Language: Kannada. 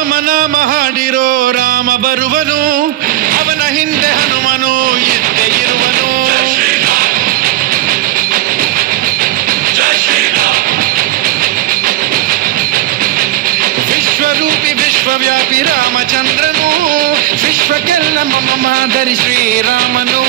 ರಾಮನಾಮ ಹಾಡಿರೋ ರಾಮ ಬರುವನು, ಅವನ ಹಿಂದೆ ಹನುಮನು ಇದ್ದೇ ಇರುವನು. ವಿಶ್ವರೂಪಿ ವಿಶ್ವವ್ಯಾಪಿ ರಾಮಚಂದ್ರನು, ವಿಶ್ವಕ್ಕೆಲ್ಲ ಮಮ ಮಾದರಿ ಶ್ರೀರಾಮನು.